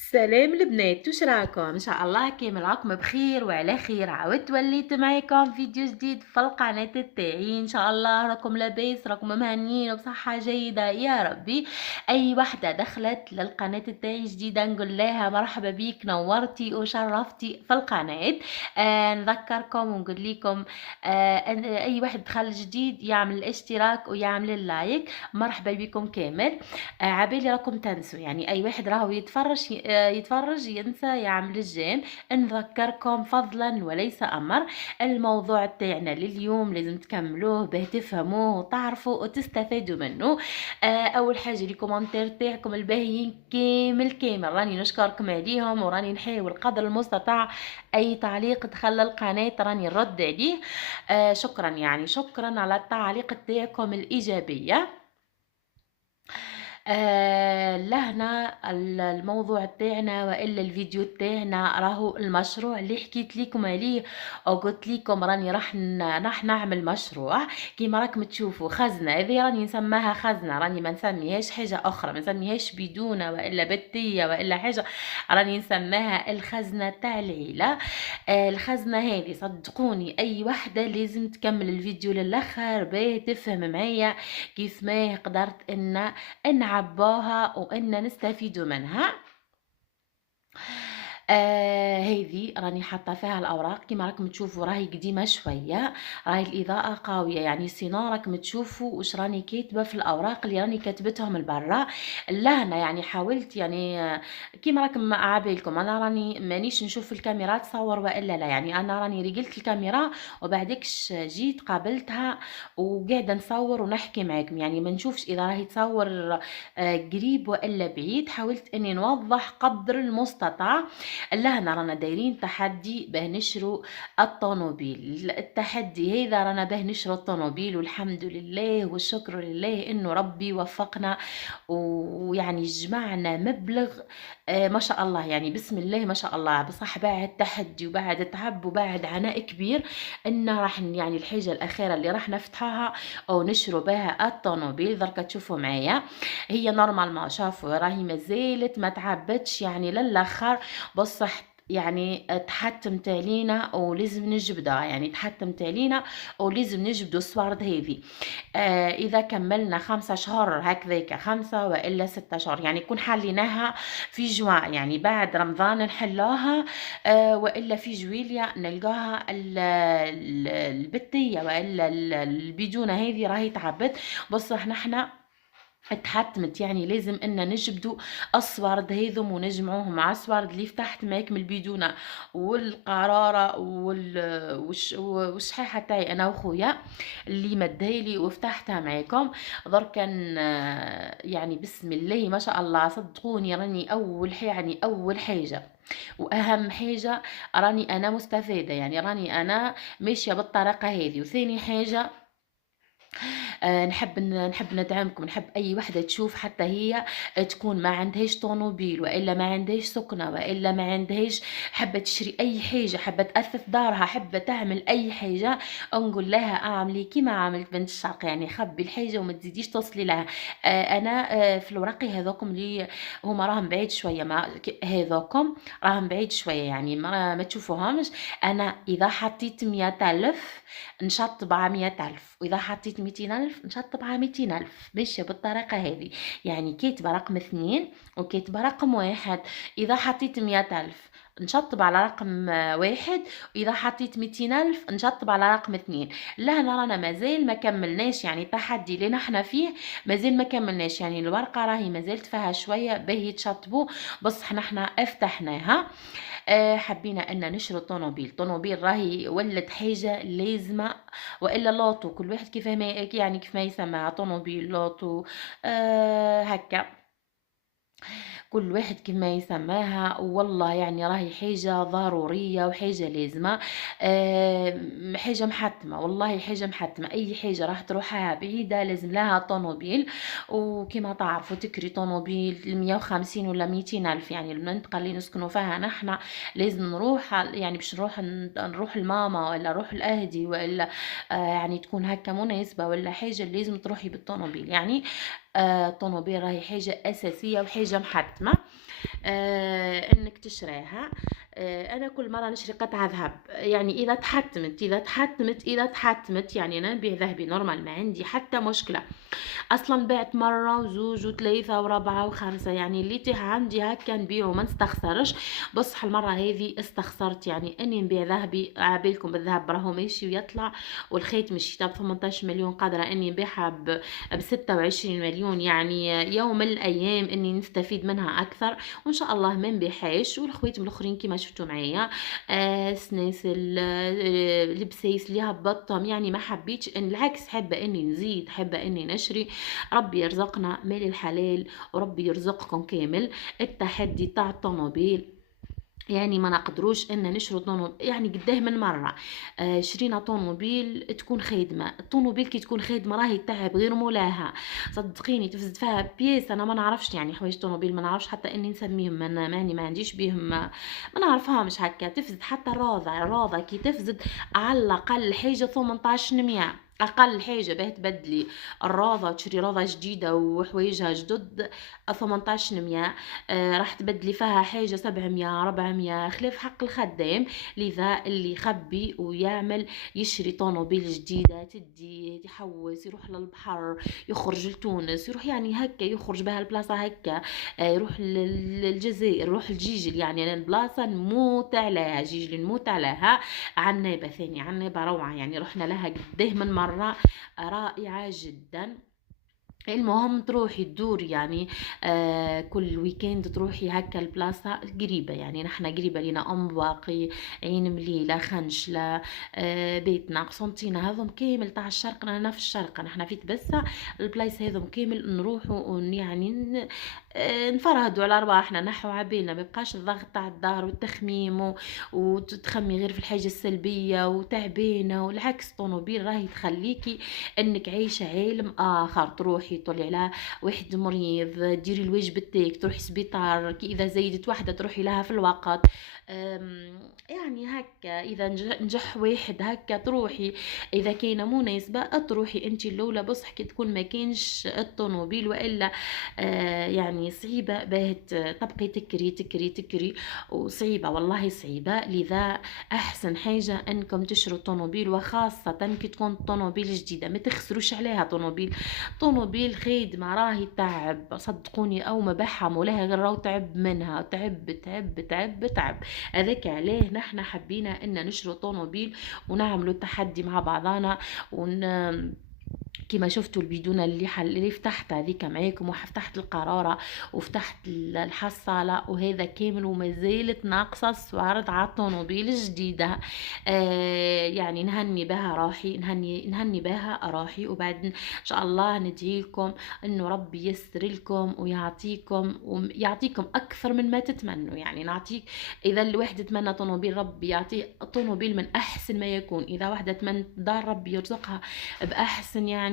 سلام البنات، واش راكم؟ ان شاء الله كامل راكم بخير وعلى خير. عاودت وليت معاكم فيديو جديد في القناه تاعي. ان شاء الله راكم لاباس، راكم مهنيين وبصحه جيده يا ربي. اي وحده دخلت للقناه تاعي جديده نقول لها مرحبا بيك، نورتي وشرفتي في القناه. نذكركم ونقول لكم أن اي واحد دخل جديد يعمل الاشتراك ويعمل اللايك. مرحبا بكم كامل. عبالي راكم تنسوا، يعني اي واحد راهو يتفرج ينسى يعمل الجيم. نذكركم فضلا وليس امر، الموضوع تاعنا لليوم لازم تكملوه به تفهموه وتعرفوا وتستفادوا منه. اول حاجه لي كومنتير تاعكم الباهيين كامل كامل راني نشكركم عليهم، وراني نحاول قدر المستطاع اي تعليق دخل القناه راني نرد عليه. شكرا، يعني شكرا على التعليق تاعكم الايجابيه. لهنا الموضوع تاعنا والا الفيديو تاعنا راهو المشروع اللي حكيت لكم عليه، او قلت لكم راني راح نعمل مشروع. كيما راكم تشوفوا خزنه، هذه راني نسماها خزنه، راني ما نسميهاش حاجه اخرى، ما نسميهاش بدونه والا بتيه والا حاجه، راني نسماها الخزنه تاع العيله. الخزنه هذه صدقوني اي وحده لازم تكمل الفيديو للاخر باش تفهم معايا كيف ما قدرت ان نعباها وان نستفيد منها. هذه راني حاطه فيها الاوراق كيما راكم تشوفوا، راهي قديمه شويه، راهي الاضاءه قويه، يعني سينو راكم تشوفوا واش راني كاتبه في الاوراق اللي راني كاتبتهم لبرا. لهنا يعني حاولت، يعني كيما راكم عابالكم انا راني مانيش نشوف في الكاميرا تصور والا لا، يعني انا راني رجلت الكاميرا وبعدكش جيت قابلتها وقاعده نصور ونحكي معاكم، يعني ما نشوفش اذا راهي تصور قريب والا بعيد. حاولت اني نوضح قدر المستطاع. لهنا رانا دايرين تحدي باه نشرو الطوموبيل، التحدي هذا رانا باه نشرو الطوموبيل، والحمد لله والشكر لله انه ربي وفقنا ويعني جمعنا مبلغ ما شاء الله، يعني بسم الله ما شاء الله. بصح بعد تحدي وبعد تعب وبعد عناء كبير ان راح يعني الحاجه الاخيره اللي راح نفتحها او نشرو بها الطوموبيل. درك تشوفوا معايا هي نورمالمون، شافوا راهي مازالت ما تعبتش يعني للاخر، بصح يعني تحتم تالينا ولازم نجبدها، يعني تحتم تالينا ولازم نجبدو الصوارد هذه. اذا كملنا 5 شهور هكذاك، 5 والا 6 شهور، يعني كون حليناها في جوان يعني بعد رمضان نحلوها. والا في جويليا نلقاها البتيه والا البيدونه هذه راهي تعبت. بصح نحنا اتحتمت يعني لازم ان نجبدوا الصوارد هذم ونجمعوهم مع الصوارد اللي فتحت معاك من البيدونه والقراره والشحيحه تاعي انا وخويا اللي مدهيلي وفتحتها معاكم. دركا يعني بسم الله ما شاء الله، صدقوني راني يعني اول حاجه واهم حاجه راني انا مستفاده، يعني راني انا ماشيه بالطريقه هذه. وثاني حاجه نحب ندعمكم، نحب اي وحده تشوف حتى هي تكون ما عندهاش طوموبيل والا ما عندهاش سكنه والا ما عندهاش، حابه تشري اي حاجه، حابه تاثث دارها، حابه تعمل اي حاجه، نقول لها اعملي كيما عملت بنت الشرق، يعني خبي الحاجه وما تزيديش توصلي لها. انا في الورقي هذوكم اللي هما راهم بعيد شويه، ما هذوكم راهم بعيد شويه يعني ما تشوفوهمش. انا اذا حطيت 100,000 نشطب على 100,000، واذا حطيت 200,000 نشطب على 200,000، ماشيه بالطريقه هذه، يعني كاتبه رقم 2 وكاتبه رقم 1. اذا حطيت 100,000 نشطب على رقم 1، واذا حطيت 200,000 نشطب على رقم 2. لهنا رانا مازال ما كملناش، يعني التحدي اللي نحنا فيه مازال ما كملناش، يعني الورقه راهي مازالت فيها شويه باهي تشطبوا، بصح نحنا افتحناها. حبينا ان نشري طوموبيل راهي ولت حاجه لازمه، والا لوطو كل واحد كيف ما يعني كيف ما يسمى طوموبيل لوطو هكا، كل واحد كما يسماها. والله يعني راهي حاجة ضرورية وحاجة لازمة، حاجة محتمة، والله حاجة محتمة. أي حاجة راح تروحها بعيدة لازم لها طوموبيل، وكما تعرفوا تكري طوموبيل 150 ولا 200 ألف، يعني المنطقة اللي نسكنوا فيها نحن لازم نروح، يعني باش نروح لماما ولا نروح لأهدي ولا يعني تكون هكا مناسبة ولا حاجة لازم تروحي بالطوموبيل، يعني الطوموبيل راهي حاجة أساسية وحاجة محتمة. انك تشريها. انا كل مره نشري قطعه ذهب، يعني اذا تحتمت يعني انا نبيع ذهبي نورمال، ما عندي حتى مشكله. اصلا بعت مره وزوج وثلاثه ورابعه وخمسه، يعني اللي تيه عندي هكا نبيعه ما نستخسرش. بصح المره هذه استخسرت، يعني اني نبيع ذهبي. عابالكم بالذهب راهو ماشي ويطلع، والخيط مشيتها ب 18 مليون، قادره اني نبيعها ب 26 مليون، يعني يوم من الايام اني نستفيد منها اكثر، وان شاء الله ما نبيعهاش. والخويتم الاخرين كما شفتوا معايا سناسل لبسيس اللي هبطتهم، يعني ما حبيتش ان العكس، حابه اني نزيد، حابه اني نشري. ربي يرزقنا مال الحلال، وربي يرزقكم كامل. التحدي تاع الطوموبيل، يعني ما نقدروش ان نشرو طوموبيل، يعني قداه من مره شرينا طوموبيل تكون خادمه. الطوموبيل كي تكون خادمه راهي تعب غير مولاها، صدقيني تفزد فيها بيس. انا ما نعرفش يعني حوايج طوموبيل، ما نعرفش حتى اني نسميهم، ما عنديش بيهم، ما نعرفهمش هكا. تفزد حتى الروضه كي تفزد على الاقل حاجه 1800، اقل حاجه باه تبدلي الروضه، تشري روضه جديده وحوايجها جدد 1800. راح تبدلي فيها حاجه 700 400 خلاف حق الخدام. لذا اللي يخبي ويعمل يشري طوموبيل جديده تدي يحوس، يروح للبحر، يخرج لتونس، يروح يعني هكا، يخرج بها البلاصه هكا، يروح للجزائر، يروح لجيجل. يعني انا البلاصه نموت عليها، جيجل نموت عليها. عنابه ثاني، عنابه روعه، يعني رحنا لها قديه من مره، رائعه جدا. المهم تروحي تدوري يعني كل ويكند تروحي هكا البلاصة قريبة، يعني نحنا قريبة لنا أم باقي، عين مليلة، خنشلة، بيتنا، قسنطينة، هذم كامل تاع الشرق. أنا في الشرق، نحنا في تبسة. البلايص هذم كامل نروحوا يعني نفرهدوا على رواحنا، نحو عبيلنا، ميبقاش الضغط تاع الدار والتخميم وتتخمي غير في الحاجة السلبية وتعبينة. والعكس طوموبيل راهي تخليكي انك عايشة عالم اخر. تروحي طلعي على واحد مريض، ديري الواجب تاعك، تروحي سبيطار، كي اذا زايدت واحدة تروحي لها في الوقت. يعني هكا اذا نجح واحد هكا تروحي، اذا كاينه مناسبه تروحي انت الاولى. بصح كي تكون ما كاينش الطوموبيل والا يعني صعيبه باه تبقي تكري وصعيبه، والله صعيبه. لذا احسن حاجه انكم تشروا طوموبيل، وخاصه كي تكون طوموبيل جديده، ما تخسروش عليها. طوموبيل خدمه راهي تعب، صدقوني، او ما بحها مولاها غير راهو تعب منها، تعب تعب تعب تعب. هذاك عليه نحنا حبينا ان نشرو طوموبيل ونعملوا تحدي مع بعضنا كما شفتوا البيدونه اللي فتحت هذيك معاكم، وفتحت القراره وفتحت الحصاله، وهذا كامل وما زالت ناقصه السوارد على الطوموبيل الجديده. يعني نهني بها روحي، نهني بها روحي. وبعد ان شاء الله ندعيكم انه ربي ييسر لكم ويعطيكم اكثر من ما تتمنوا. يعني نعطيك، اذا الواحد يتمنى طوموبيل ربي يعطيه طوموبيل من احسن ما يكون، اذا واحده تمنى دار ربي يرزقها باحسن يعني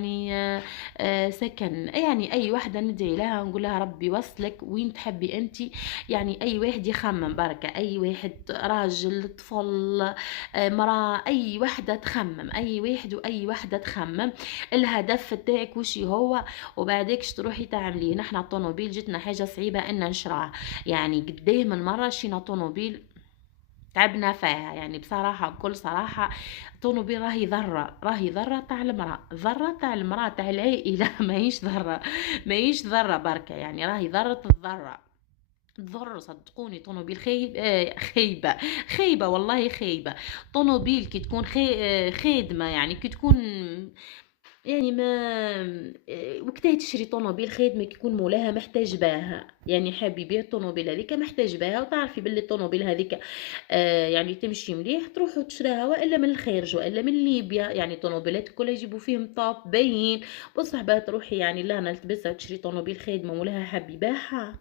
سكن. يعني اي وحده ندعي لها نقول لها ربي وصلك وين تحبي انت. يعني اي واحد يخمم بركه، اي واحد، راجل، طفل، مراه، اي وحده تخمم، اي واحد واي وحده تخمم الهدف تاعك وش هو، وبعدكش تروحي تعمليه. نحنا الطوموبيل جتنا حاجه صعيبه ان نشرعها، يعني قديه من مره شينا طوموبيل تعبنا فيها، يعني بصراحة بكل صراحة. طوموبيل راهي ذرة تاع المرأة، ذرة تاع المرأة تاع العائلة ماهيش ذرة بركة، يعني راهي ذرة الذرة تضر. صدقوني طوموبيل خايبة والله خايبة. طوموبيل كي تكون خادمة، يعني كي تكون يعني ما وقتها تشري طوموبيل خادمة يكون مولاها محتاج باها، يعني حاب يبيع الطوموبيل هذيك محتاج باها، وتعرفي باللي الطوموبيل هذيك يعني تمشي مليح تروحوا تشراها، والا من الخارج والا من ليبيا. يعني طوموبيلات كلها يجيبوا فيهم طاب باين. بصح بقى تروحي يعني لا نلتبسها تشري طوموبيل خادمة مولاها حاب يبيعها،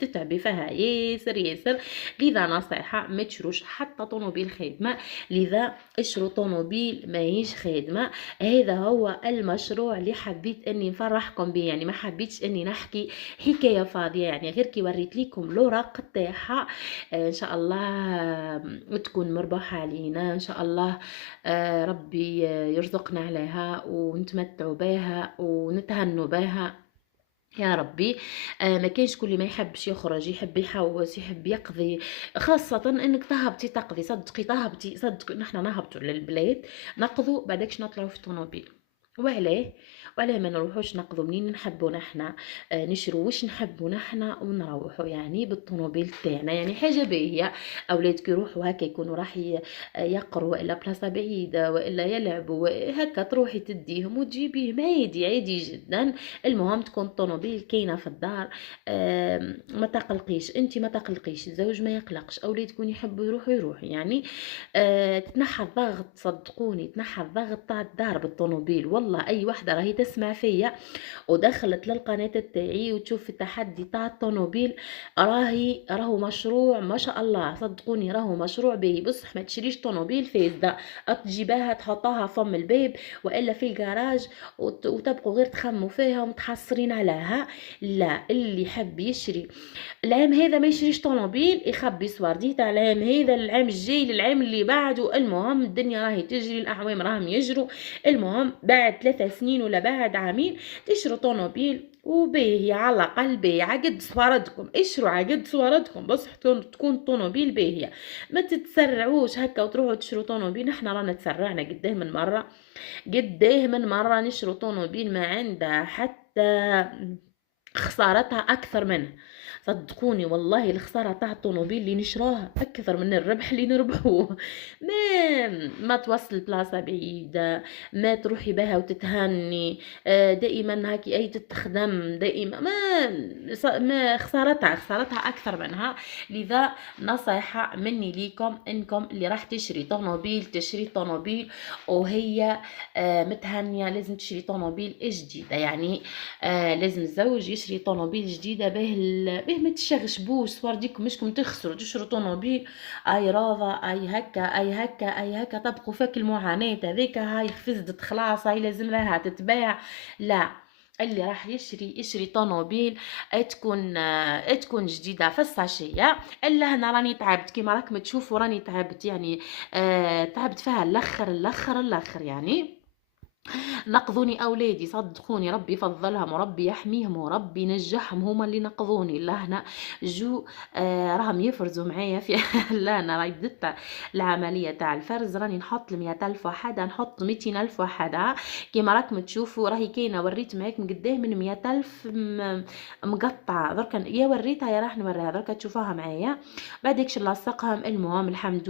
تتعبي فيها ياسر. لذا نصيحة ما تشروش حتى طوموبيل خادمة، لذا اشروا طوموبيل ماهيش خادمة. هذا هو المشروع اللي حبيت اني نفرحكم به، يعني ما حبيتش اني نحكي حكايه فاضيه، يعني غير كي وريت لكم الاوراق تاعها. ان شاء الله تكون مربحه علينا ان شاء الله. ربي يرزقنا عليها ونتمتعوا بها ونتهنوا بها. يا ربي. ما كاينش كل ما يحبش يخرج، يحب يحوس، يحب يقضي، خاصة انك تهبطي تقضي، صدقي تهبطي، صدقي نحنا نهبطوا للبلاد نقضوا بعدكش نطلعوا في الطوموبيل. وعلاه؟ وعلاه ما نروحوش نقضوا منين نحبوا نحنا، نشرو واش نحبوا نحنا ونروحوا يعني بالطوموبيل تاعنا، يعني حاجه باهيه. اولادك يروحوا هكا يكونوا راح يقروا والا بلاصه بعيده والا يلعبوا هكا، تروحي تديهم وتجيبيهم عادي عادي جدا. المهم تكون الطوموبيل كاينه في الدار. ما تقلقيش انت، ما تقلقيش الزوج ما يقلقش، اولادكم يحبوا يروحوا يعني. تنحى الضغط، صدقوني تنحى الضغط تاع الدار بالطوموبيل. والله اي وحده راهي تسمع فيا ودخلت للقناه تاعي وتشوف في التحدي تاع الطوموبيل، راهو مشروع ما شاء الله، صدقوني راهو مشروع باهي. بصح ما تشريش طوموبيل فاسده تجيباها تحطها فم الباب والا في الجراج وتبقوا غير تخموا فيها ومتحصرين عليها. لا، اللي يحب يشري العام هذا ما يشريش طوموبيل، يخبي سوارديه تاع العام هذا للعام الجاي للعام اللي بعده. المهم الدنيا راهي تجري، الاعوام راهم يجروا، المهم بعد 3 سنين ولا بعد عامين تشروا طوموبيل وباهي على الاقل باهي عقد صوردكم، اشروا عقد صوردكم بصح تكون طوموبيل باهيه. ما تتسرعوش هكا وتروحوا تشروا طوموبيل. نحنا رانا تسرعنا قداه من مره، قداه من مرة نشرو طوموبيل ما عندها حتى خسارتها أكثر منه. صدقوني والله الخسارة تاع الطوموبيل اللي نشروها أكثر من الربح اللي نربحوه. ما توصل بلاصة بعيدة، ما تروحي بها وتتهني، دائما هاكي أي تتخدم دائما، ما خسارتها أكثر منها. لذا نصيحة مني ليكم إنكم اللي راح تشري طوموبيل وهي متهنية، لازم تشري طوموبيل جديدة يعني. لازم الزوج يشري طوموبيل جديدة به ما تشغشبوش سوارديكم مشكم تخسروا تشروا طوموبيل اي راضة اي هكا اي هكا اي هكا، تبقوا فك المعاناة هذيك، هاي فزدت خلاص هاي لازم لها تتباع. لا، اللي راح يشري طوموبيل تكون جديده في الساشيه. الا هنا راني تعبت كيما راكم تشوفوا، راني تعبت يعني. تعبت فيها الاخر يعني. نقذوني اولادي صدقوني، ربي يفضلهم وربي يحميهم وربي ينجحهم، هما اللي نقذوني. لا هنا جو راهم يفرزوا معايا في لا انا راهي بدت العمليه تاع الفرز، راني نحط 100,000 وحده، نحط 200,000 وحده كيما راكم تشوفوا. راهي كاينه وريت معاكم قداه من 100,000 مقطعه، دركا يا وريتها يا راح نوريها دركا تشوفوها معايا بعدكش نلصقهم. المهم الحمد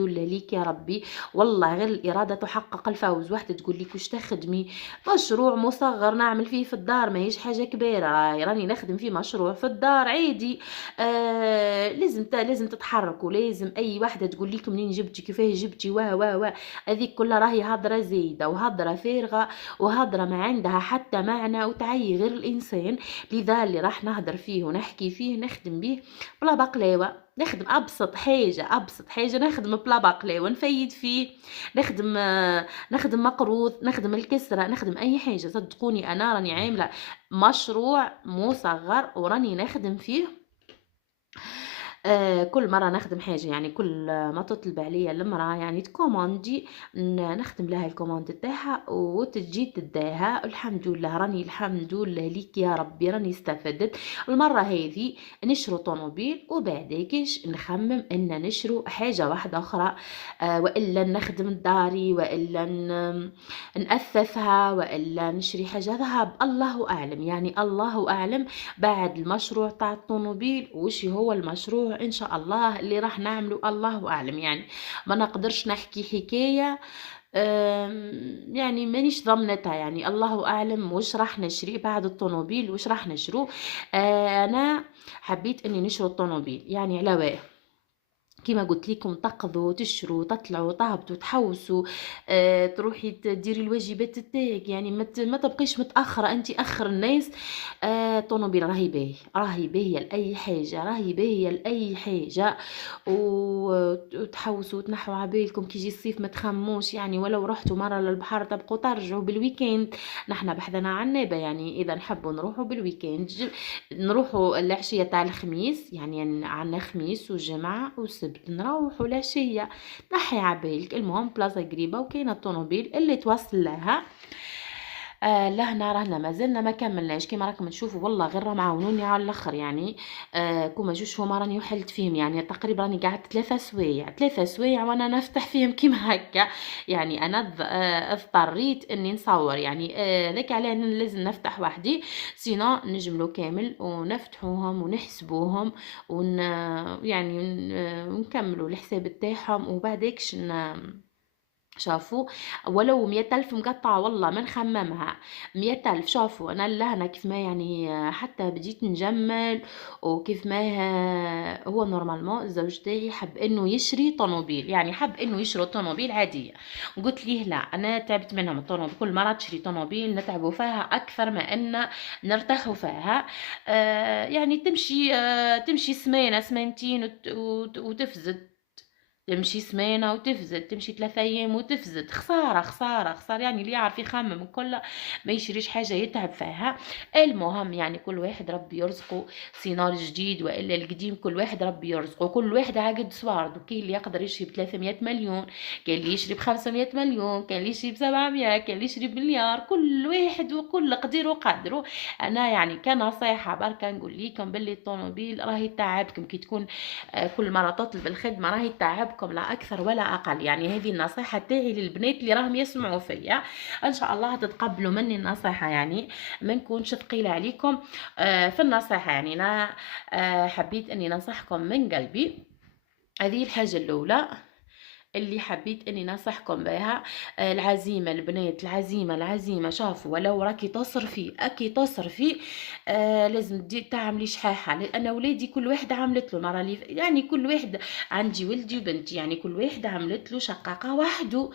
لله ليك يا ربي، والله غير الاراده تحقق الفوز. واحده تقول لك واش تخدمي؟ مشروع مصغر نعمل فيه في الدار، ماهيش حاجه كبيره، راني نخدم فيه مشروع في الدار عادي. لازم تتحركوا، لازم اي واحده تقول لكم منين جبتي كيفاه جبتي وا هذيك كلها راهي هضره زايده وهضره فارغه وهضره ما عندها حتى معنى وتعي غير الانسان. لذا اللي راح نهضر فيه ونحكي فيه نخدم به بلا بقلاوه، نخدم ابسط حاجه نخدم بلا بقلاوه نفيد فيه، نخدم مقروض، نخدم الكسرة، نخدم اي حاجة. صدقوني انا راني عاملة مشروع مصغر وراني نخدم فيه. كل مرة نخدم حاجة يعني، كل ما تطلب عليا المرأة يعني تكوماندي نخدم لها الكوماند تاعها وتجي تداها. الحمد لله الحمد لله ليك يا ربي راني استفدت. المرة هذه نشرو طوموبيل وبعديكش نخمم ان نشرو حاجة واحدة اخرى، والا نخدم داري والا نأثثها والا نشري حاجة ذهب، الله اعلم يعني، الله اعلم بعد المشروع تاع الطوموبيل وش هو المشروع ان شاء الله اللي راح نعمله، الله اعلم يعني. ما نقدرش نحكي حكايه يعني مانيش ضمنتها يعني، الله اعلم وش راح نشري بعد الطوموبيل وش راح نشرو. انا حبيت اني نشرو الطوموبيل يعني على واه كيما قلت لكم تقضوا تشروا تطلعوا تهبطوا تحوسوا، تروحي تديري الواجبات تاعك يعني، ما تبقيش متاخره انت اخر الناس. طوموبيل راهي باهيه لاي حاجه، راهي باهيه لاي حاجه. وتحوسوا وتنحوا عبالكم كي يجي الصيف ما تخموش يعني، ولو رحتوا مره للبحر تبقوا ترجعوا بالويكند. نحنا بحثنا عن نابه يعني، اذا نحبوا نروحوا بالويكند نروحوا العشيه تاع الخميس يعني، عندنا خميس وجمعه وسبت نروحوا العشيه نحي عبالك. المهم بلاصه قريبه وكاينه الطوموبيل اللي توصل لها. لهنا رانا مازلنا ما كملناش كيما راكم تشوفوا، والله غير معاونوني على الاخر يعني. كوما جوج هما راني وحلت فيهم، يعني تقريبا راني قعدت 3 سوايع 3 سوايع وانا نفتح فيهم كيما هكا. يعني انا اضطريت اني نصور يعني، لك على ان لازم نفتح وحدي، سينا نجملو كامل ونفتحوهم ونحسبوهم يعني ونكملوا الحساب تاعهم وبعديكش شافوا. ولو 100,000 مقطعة والله ما نخممها، 100,000. شافوا أنا لهنا كيف ما يعني حتى بديت نجمل، وكيف ما هو نورمالمون الزوج تاعي حب إنه يشري طوموبيل، يعني حب إنه يشري طوموبيل عادية. قلت ليه لا، أنا تعبت منهم الطوموبيل، كل مرة تشري طوموبيل نتعبوا فيها أكثر ما أن نرتاحوا فيها. يعني تمشي سمانة سمانتين وتفزت، تمشي سمانة وتفزت، تمشي 3 أيام وتفزت. خسارة خسارة خسارة، يعني اللي يعرف يخمم كل ما يشريش حاجة يتعب فيها. المهم يعني كل واحد ربي يرزقه سينار جديد، وإلا القديم كل واحد ربي يرزقه، كل واحد عقد صوارده. كاين اللي يقدر يشري ب300 مليون، كاين اللي يشري ب500 مليون، كاين اللي يشري ب700، كاين اللي يشري بمليار، كل واحد وكل قدير وقدره. أنا يعني كنصيحة بركة نقول لكم باللي الطوموبيل راهي تعبكم كي تكون كل مرة تطلب الخدمة، راهي تعبكم لا أكثر ولا أقل. يعني هذه النصيحة تاعي للبنات اللي راهم يسمعوا فيا، إن شاء الله تتقبلوا مني النصيحة، يعني ما نكونش ثقيلة عليكم في النصيحة. يعني أنا حبيت أني ننصحكم من قلبي. هذه الحاجة الأولى اللي حبيت اني ننصحكم بها. العزيمه البنات، العزيمه شافوا، ولو راكي تصرفي اكي تصرفي لازم تعملي شحاحه، لان ولادي كل واحده عملت له المره اللي يعني كل واحد، عندي ولدي وبنتي يعني كل واحده عملت له شقاقه وحده.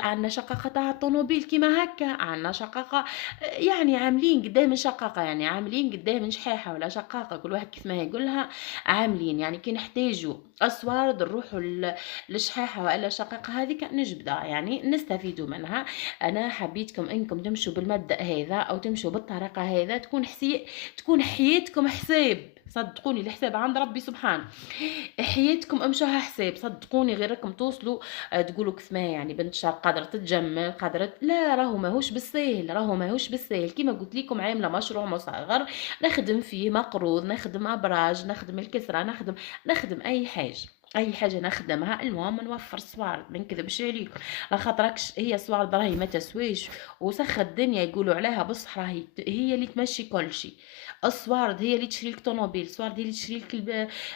عندنا شقاقه تاع الطوموبيل كيما هكا، عندنا شقاقه يعني عاملين قدام شقاقه، يعني عاملين قدام شحاحه ولا شقاقه، كل واحد كيف ما يقولها عاملين. يعني كي نحتاجوا اسوار نروحوا الشحاحة وإلا الشقيقة هذيك نجبدها، يعني نستفيدوا منها. أنا حبيتكم إنكم تمشوا بالمبدأ هذا أو تمشوا بالطريقة هذا، تكون حياتكم حساب. صدقوني الحساب عند ربي سبحانه، حياتكم امشوها حساب. صدقوني غير راكم توصلوا تقولوا كيف ما يعني بنت شرق قادرة تتجمل لا، راهو ماهوش بالساهل. كيما قلت لكم عاملة مشروع مصغر نخدم فيه مقروض، نخدم أبراج، نخدم الكسرة، نخدم اي حاجه نخدمها. المهم نوفر صوارد، ما نكذبش عليكم، لخاطركش هي صوارد راهي ما تسويش وسخ الدنيا يقولوا عليها، بصح راهي هي اللي تمشي كل شيء. الصوارد هي اللي تشري لك طوموبيل، الصوارد هي اللي تشري لك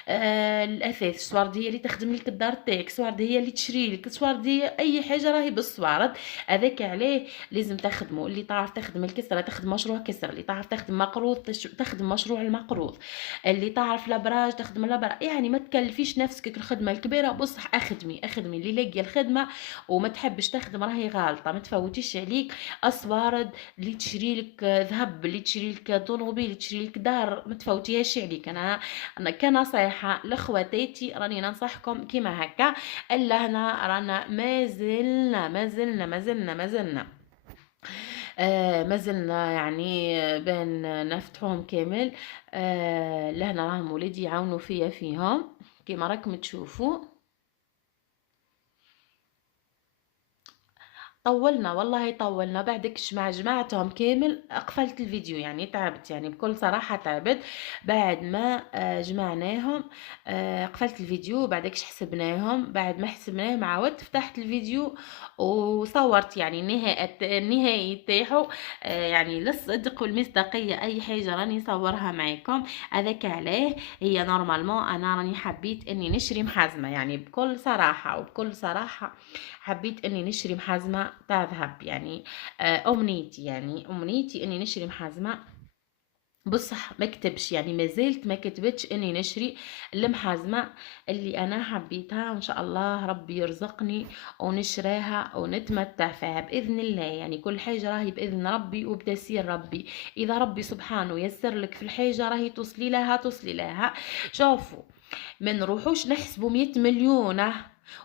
الاثاث، الصوارد هي اللي تخدم لك الدار تاعك، الصوارد هي اللي تشري لك، الصوارد هي اي حاجه راهي بالصوارد. هذاك عليه لازم تخدموا. اللي تعرف تخدم الكسره تخدم مشروع كسره، اللي تعرف تخدم مقروض تخدم مشروع المقروض، اللي تعرف الابراج تخدم الابراج. يعني ما تكلفيش نفسك الخدمه الكبيره، بصح اخدمي اللي لاقيه الخدمه وما تحبش تخدم راهي غالطه. ما تفوتيش عليك اسوارد اللي تشري لك ذهب، اللي تشري لك طوموبيل، اللي تشري لك دار، ما تفوتيهاش عليك. انا كنصيحه لاخواتاتي راني ننصحكم كيما هكا. الا هنا رانا ما زلنا يعني بين نفتحوهم كامل. لهنا راهم ولادي يعاونوا فيهم كيما راكم تشوفوا. طولنا والله طولنا، بعدك جمعتهم كامل قفلت الفيديو، يعني تعبت، يعني بكل صراحة تعبت. بعد ما جمعناهم قفلت الفيديو، بعدكش حسبناهم، بعد ما حسبناهم عاودت فتحت الفيديو وصورت يعني النهائي تاعو. يعني للصدق والمصداقية اي حاجة راني صورها معاكم. هذاك عليه هي نورمالمون انا راني حبيت اني نشري محازمة، يعني بكل صراحة حبيت اني نشري محازمة تاع ذهب. يعني امنيتي اني نشري محازمة، بصح ما كتبش، يعني ما زلت ما كتبتش اني نشري المحازمة اللي انا حبيتها. ان شاء الله ربي يرزقني ونشراها ونتمتع فيها باذن الله. يعني كل حاجة راهي باذن ربي وبتسير ربي، اذا ربي سبحانه يسر لك في الحاجة راهي توصلي لها. شوفوا ما نروحوش نحسبوا 100 مليون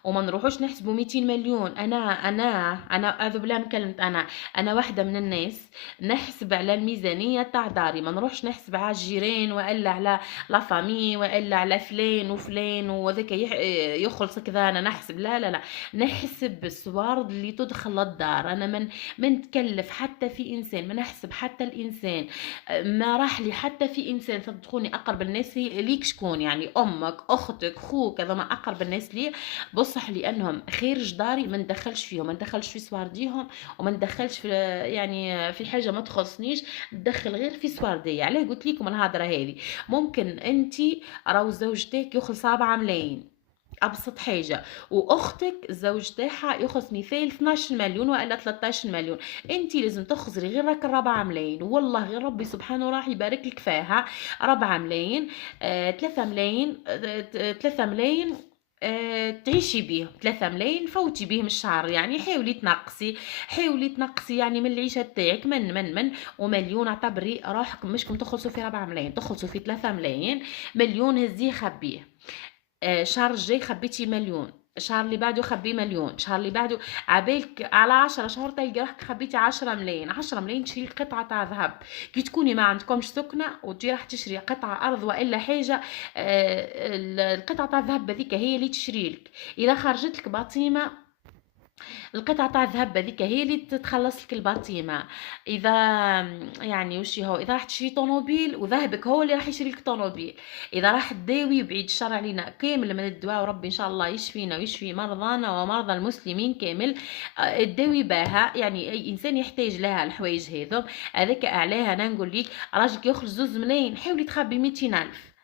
وما نروحوش نحسبوا 200 مليون. انا اعوذ بالله من كلمه انا واحده من الناس نحسب على الميزانيه تاع داري، ما نروحش نحسب على الجيران والا على لا فامي والا على فلان وفلان وذاك يخلص كذا. انا نحسب لا لا لا، نحسب الصوارد اللي تدخل للدار. انا من نتكلف حتى في انسان، ما نحسب حتى الانسان ما راح لي حتى في انسان. صدقوني اقرب الناس ليك شكون؟ يعني امك، اختك، خوك، هذا ما اقرب الناس لي. بصح لانهم خارج داري ما ندخلش فيهم، ما ندخلش في سوارديهم، وما ندخلش في يعني في حاجه ما تخصنيش، ندخل غير في سوارديه. علاه قلت لكم الهضره هذه؟ ممكن انت راهو زوجتك يخلص 4 ملايين ابسط حاجه، واختك الزوج تاعها يخلص مثال 12 مليون والا 13 مليون، انت لازم تخزري غير راك 4 ملايين. والله غير ربي سبحانه راح يبارك لك فيها. 4 ملايين 3 ملايين 3 ملايين تعيشي بيه. 3 ملايين فوتي بيهم الشهر. يعني حاولي تنقصي يعني من العيشه تاعك من ومليون. اعتبري روحك مشكم تخلصوا في 4 ملايين، تخلصوا في 3 ملايين. مليون هزيه خبيه. الشهر الجاي خبيتي مليون، الشهر اللي بعده خبي مليون، الشهر اللي بعده عبالك على 10 شهور تلقى روحك خبيتي 10 ملايين. 10 ملايين تشري قطعة تاع ذهب. كي تكوني ما عندكمش سكنة وتجي راح تشري قطعة أرض وإلا حاجة، القطعة تاع الذهب هذيك هي اللي تشري لك. إذا خرجت لك باطيمة، القطعة تاع الذهب هذيك هي اللي تتخلص لك الباطيمة. اذا يعني وش هو، اذا راح تشري طوموبيل وذهبك هو اللي راح يشري لك طوموبيل. اذا راح تداوي، بعيد الشر علينا كامل من الدواء، وربي ان شاء الله يشفينا ويشفي مرضانا ومرضى المسلمين كامل، الداوي باها. يعني اي انسان يحتاج لها الحوايج هذو، هذاك اعلاها. انا نقول لك راجلك يخرج 2 ملايين، حاولي تخبي 200 الف.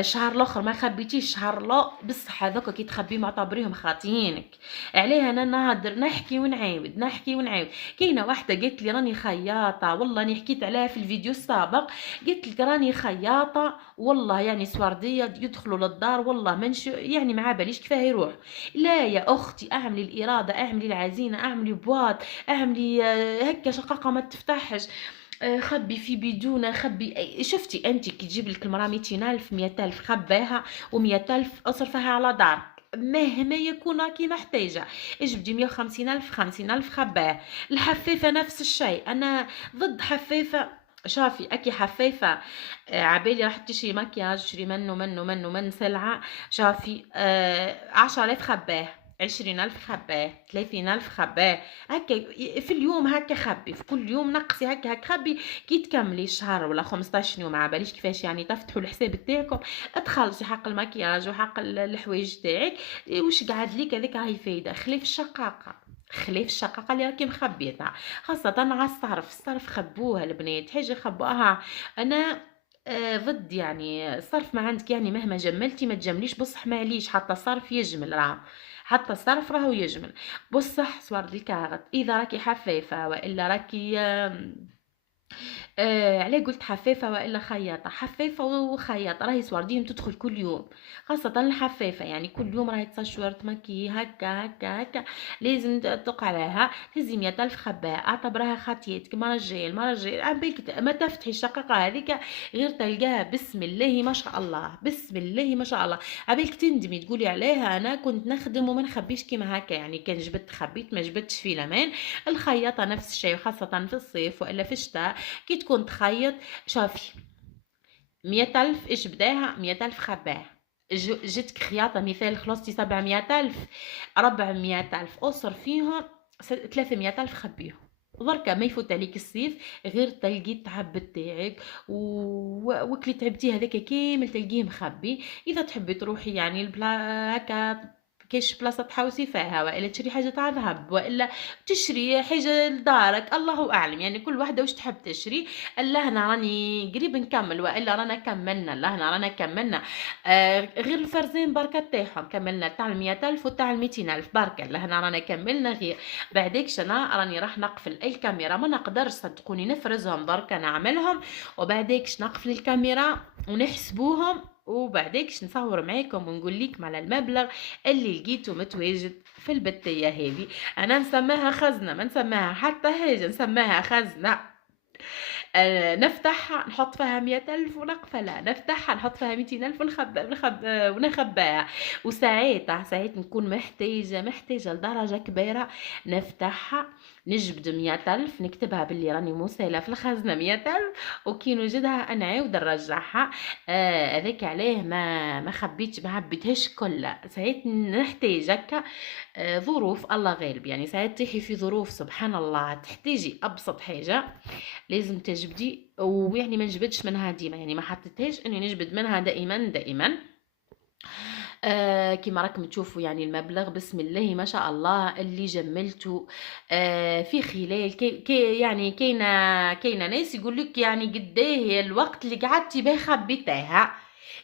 شهر الاخر ما خبيتيش، شهر لا بصح هذوك كي تخبي معتبريهم خاطيينك. عليها انا نهضر نحكي ونعاود. كاينه واحده قالت لي راني خياطه، والله اني حكيت عليها في الفيديو السابق. قالت لك راني خياطه والله، يعني سوارديه يدخلوا للدار والله منش يعني ما باليش كيفاه يروح. لا يا اختي، اعملي الاراده، اعملي العزيمه، اعملي بواط، اعملي هكا شقاقه ما تفتحش. خبي في بدون خبي. شفتي انت كي تجيب لك المراه 200 الف 100 الف خباها، و100 الف اصرفها على دارك مهما يكون راكي محتاجه. اجبدي 150 الف 50 الف خباه. الحفافه نفس الشيء، انا ضد حفافه. شافي اكي حفافه عبالي راح تشري مكياج، تشري من سلعه. شافي 10,000 خباه، 20,000 خباه، 30,000 خباه. هكا في اليوم هكا خبي، في كل يوم نقصي هكا خبي. كي تكملي شهر ولا 15 يوم عباليش كيفاش يعني تفتحوا الحساب تاعكم، تخلصي حق المكياج وحق الحوايج تاعك. واش قعد ليك هذاك راهي فايده. خليف الشقاقه اللي راكي مخبيتها، خاصه على الصرف خبوها البنات، حاجه خبوها. انا ضد يعني الصرف ما عندك، يعني مهما جملتي ما تجمليش. بصح معليش، حتى الصرف يجمل راه، حتى الصرف راهو يجمل. بصح صور الكاغط اذا راكي حفافه والا راكي عليه قلت حفافة والا خياطة. حفافة وخياطة راهي سوارديهم تدخل كل يوم، خاصة الحفافة يعني كل يوم راهي تصور تمكي هكا لازم تقع عليها. تهزي 100 الف خباها، اعتبرها خطيتك. المرة الجاية عبالك ما تفتحي الشقاقة هذيك غير تلقاها بسم الله ما شاء الله، بسم الله ما شاء الله. عبالك تندمي تقولي عليها انا كنت نخدم وما نخبيش كيما هكا. يعني كان جبت خبيت، ما جبتش في الامان. الخياطة نفس الشيء، خاصة في الصيف والا في الشتاء كي تكون تخيط. شافي 100 الف ايش بداها، 100 الف خباه. جتك خياطة مثال خلصتي 700 الف، 400 الف أسر فيهم 300 الف خبيهم. ضركا ما يفوت عليك الصيف غير تلقي التعب تاعك وكلي تعبتي هذاك كامل تلقيه مخبي. اذا تحبي تروحي يعني البلا هكا كاش بلاصه تحوسي فيها، والا تشري حاجه تاع ذهب، والا تشري حاجه لدارك، الله اعلم. يعني كل واحده واش تحب تشري. اللهنا راني قريب نكمل والا رانا كملنا، اللهنا رانا كملنا. غير الفرزين بركه تاعهم كملنا تاع 100 الف وتاع 200 الف بركه، اللهنا رانا كملنا. غير بعديكش انا راني راح نقفل الكاميرا، ما نقدرش صدقوني نفرزهم بركه نعملهم، وبعديكش نقفل الكاميرا ونحسبوهم، وبعديكش نصور معاكم ونقول لكم على المبلغ اللي لقيته متواجد في البتية هذه. انا نسماها خزنة، ما نسماها حتى حاجة، نسماها خزنة. نفتحها نحط فيها 100,000 ونقفلها، نفتحها نحط فيها 200,000 ونخباها. ساعات نكون محتاجة لدرجة كبيرة، نفتحها نجبد 100,000 نكتبها باللي راني مسالة في الخزنة 100,000، وكي نوجدها نعاود نرجعها. هذاك علاه ما حبيتهاش كلها. ساعات نحتاج هكا ظروف الله غالب، يعني ساعات تحي في ظروف سبحان الله تحتاجي ابسط حاجه لازم تجبدي، ويعني ما نجبدش منها ديما، يعني ما حطيتهاش اني نجبد منها دائما. كما راكم تشوفوا يعني المبلغ بسم الله ما شاء الله اللي جملته في خلال يعني كاينه ناس يقول لك يعني قداه الوقت اللي قعدتي به خبيتيها،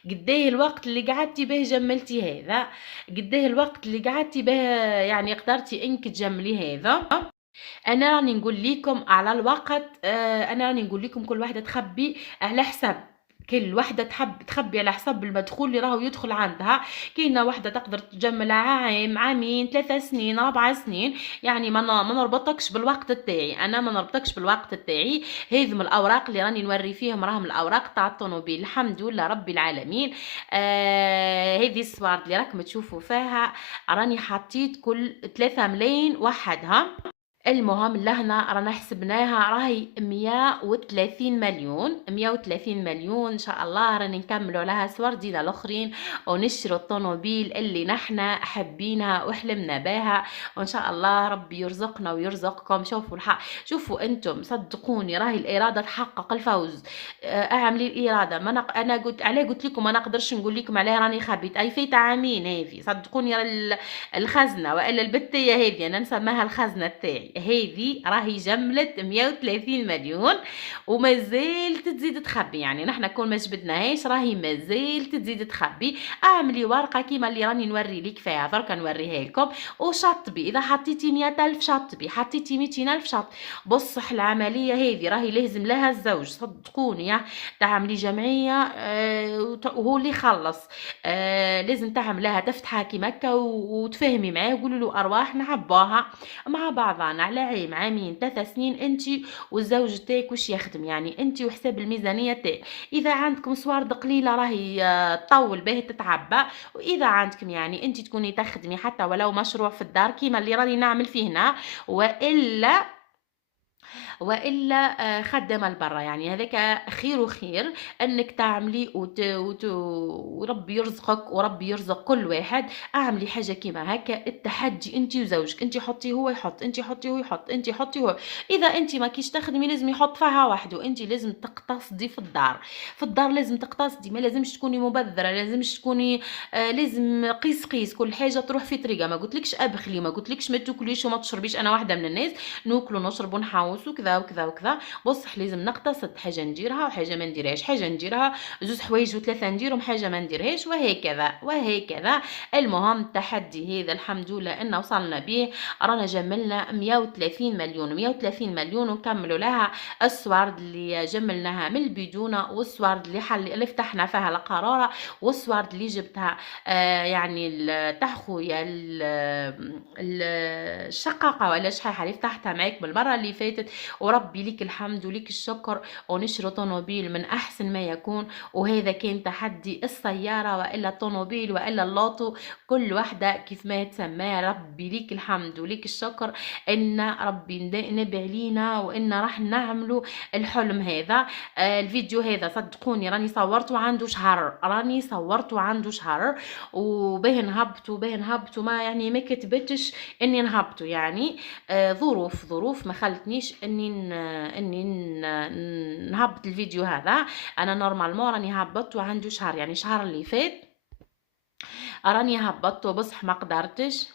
قداه الوقت اللي قعدتي به جملتي هذا، قداه الوقت اللي قعدتي به يعني قدرتي انك تجملي هذا. انا راني نقول لكم على الوقت، انا راني نقول لكم كل واحده تخبي على حسب، كل واحدة تحب تخبي على حسب المدخول اللي راهو يدخل عندها. كاينه واحدة تقدر تجمل عام، عامين، 3 سنين، 4 سنين، يعني ما نربطكش بالوقت تاعي، انا ما نربطكش بالوقت تاعي. هذم الاوراق اللي راني نوري فيهم راهم الاوراق تاع الطوموبيل الحمد لله رب العالمين. هذه الصور اللي راكم تشوفوا فيها راني حطيت كل 3 ملايين وحدها. المهم لهنا رانا حسبناها راهي 130 مليون، 130 مليون ان شاء الله راني نكملوا لها سوردينا الاخرين ونشروا الطوموبيل اللي نحنا حبينها وحلمنا بها، وان شاء الله ربي يرزقنا ويرزقكم. شوفوا شوفوا انتم صدقوني راهي الاراده تحقق الفوز. اعملي الاراده. ما انا قلت لكم ما نقدرش نقول لكم عليها راني خبيت اي فايته عامين هذه، صدقوني الخزنه والا البتيه هذه انا نسميها الخزنه تاعي، هذه راهي جملت 130 مليون وما زالت تزيد تخبي، يعني نحنا كون ما جبدناهاش راهي ما زالت تزيد تخبي. اعملي ورقه كيما اللي راني نوري لك فيها درك نوريها لكم وشطبي، اذا حطيتي 100,000 شطبي، حطيتي 200,000 شط. بصح العمليه هذه راهي لازم لها الزوج صدقوني، تعملي جمعيه وهو اللي يخلص. لازم تعملها تفتحها كيما هكا وتفهمي معاه وقولوا له ارواح نعباها مع بعضنا على عام، عامين، 3 سنين، انت والزوج تاعك واش يخدم، يعني انت وحساب الميزانيه تاعك. اذا عندكم سوارد قليله راهي تطول به تتعبى، واذا عندكم يعني انت تكوني تخدمي حتى ولو مشروع في الدار كيما اللي راني نعمل فيه هنا، والا خدامه لبرا، يعني هذاك خير وخير انك تعملي وربي يرزقك وربي يرزق كل واحد. اعملي حاجه كيما هكا التحدي انت وزوجك، انت حطي هو يحط، انت حطي هو يحط، انت حطي هو. اذا انت ما كيش تخدمي لازم يحط فيها وحده، انت لازم تقتصدي في الدار، في الدار لازم تقتصدي، ما لازمش تكوني مبذره، لازمش تكوني لازم قيس كل حاجه تروح في طريقه. ما قلتلكش ابخلي، ما قلتلكش ما تاكليش وما تشربيش، انا واحده من الناس ناكل ونشرب ونحوس وكذا وكذا وكذا. بصح لازم نقتصد، حاجه نديرها وحاجه ما نديرهاش، حاجه نديرها 2 حوايج و3 نديرهم، حاجه ما نديرهاش، وهكذا. المهم التحدي هذا الحمد لله ان وصلنا به، رانا جملنا 130 مليون، 130 مليون ونكملوا لها السوارد اللي جملناها من البدونه، والسوارد اللي فتحنا فيها القراره، والسوارد اللي جبتها يعني تاع خويا الشقاقه ولا شحال اللي فتحتها معاك بالمره اللي فاتت، وربي لك الحمد ولك الشكر، ونشري طوموبيل من احسن ما يكون. وهذا كان تحدي السياره والا الطوموبيل والا اللوطو، كل واحده كيف ما تسمى. ربي لك الحمد ولك الشكر ان ربي نبع لينا وان راح نعملوا الحلم هذا. الفيديو هذا صدقوني راني صورته عنده شهر، وبه نهبط ما يعني ما كتبتش اني نهبطه، يعني ظروف ما خلتنيش اني نهبط الفيديو هذا. انا نورمالمون راني هبطته عنده شهر، يعني شهر اللي فات راني هبطته بصح ما قدرتش.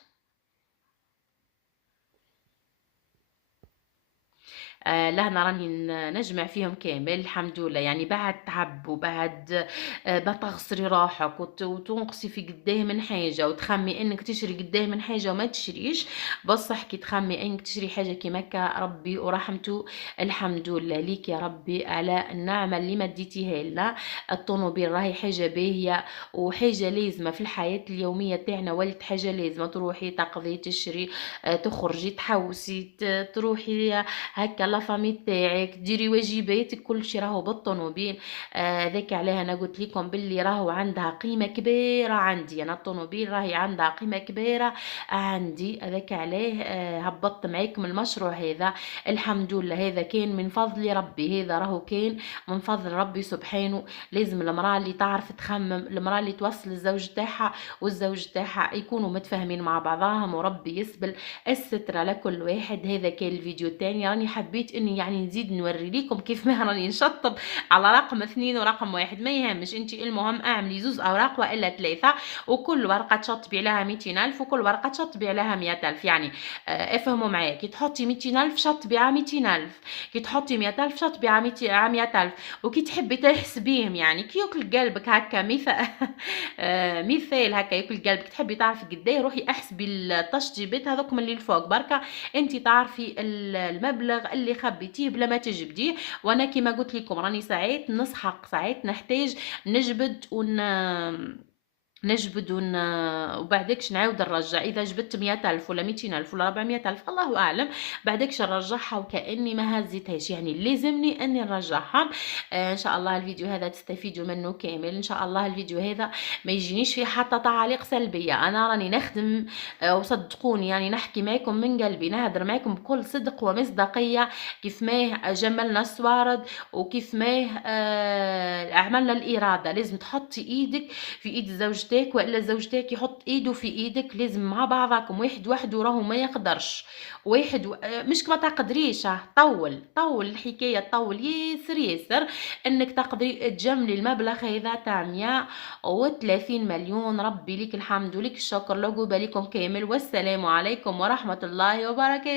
لهنا راني نجمع فيهم كامل الحمد لله، يعني بعد تعب وبعد ما تغصري روحك وتنقصي في قداه من حاجه وتخمي انك تشري قداه من حاجه وما تشريش. بصح كي تخمي انك تشري حاجه كيما هكا ربي ورحمته الحمد لله ليك يا ربي على النعمه اللي ما اديتيها لنا. الطوموبيل راهي حاجه باهيه وحاجه لازمه في الحياه اليوميه تاعنا، ولت حاجه لازمه تروحي تقضي تشري، تخرجي تحوسي تروحي هكا لافامي تاعك، ديري واجباتك، كل شي راهو بالطوموبيل. ذاك علاه انا قلت لكم باللي راهو عندها قيمه كبيره عندي انا، الطوموبيل راهي عندها قيمه كبيره عندي. هذاك علاه هبطت معاكم المشروع هذا. الحمد لله هذا كان من فضل ربي، هذا راهو كان من فضل ربي سبحانه. لازم المراه اللي تعرف تخمم، المراه اللي توصل الزوج تاعها والزوج تاعها يكونوا متفاهمين مع بعضهم، وربي يسبل الستر على كل واحد. هذا كان الفيديو الثاني، راني حبيت اني يعني نزيد نوري لكم كيف ما راني نشطب على رقم 2 ورقم 1. ما يهمش انت، المهم اعملي زوز اوراق والا 3، وكل ورقه تشطبي عليها 200,000 وكل ورقه تشطبي عليها 100,000. يعني افهموا معايا، كي تحطي 200,000 شطبي على 200,000، كي تحطي 100,000 شطبي على 100,000. وكي تحبي تحسبيهم يعني كي ياكل قلبك هكا مثال مثال هكا ياكل قلبك، تحبي تعرفي قديه، روحي احسبي التشطيبات هذوك من اللي الفوق بركه، انت تعرفي المبلغ اللي خبيتيه بلا ما تجبديه. وانا كما قلت لكم راني ساعات نسحق، ساعات نحتاج نجبد نجبد وبعدكش نعاود نرجع. اذا جبدت 100,000 ولا 200,000 ولا 400,000 الله اعلم، بعدكش نرجعها وكاني ما هزيتهاش، يعني لازمني اني نرجعها. ان شاء الله الفيديو هذا تستفيدوا منه كامل. ان شاء الله الفيديو هذا ما يجينيش فيه حتى تعاليق سلبيه، انا راني نخدم وصدقوني يعني نحكي معكم من قلبي، نهدر معكم بكل صدق ومصداقيه، كيف ما جملنا السوارد وكيف ما عملنا الاراده. لازم تحطي ايدك في ايد زوجتك والا زوجتك يحط ايده في ايدك، لازم مع بعضكم، واحد وحده راهو ما يقدرش، مش ما تقدريش، طول الحكايه، طول ياسر ياسر انك تقدري تجملي المبلغ هذا تاع 130 مليون. ربي لك الحمد ولك الشكر، لقوا بالكم كامل، والسلام عليكم ورحمه الله وبركاته.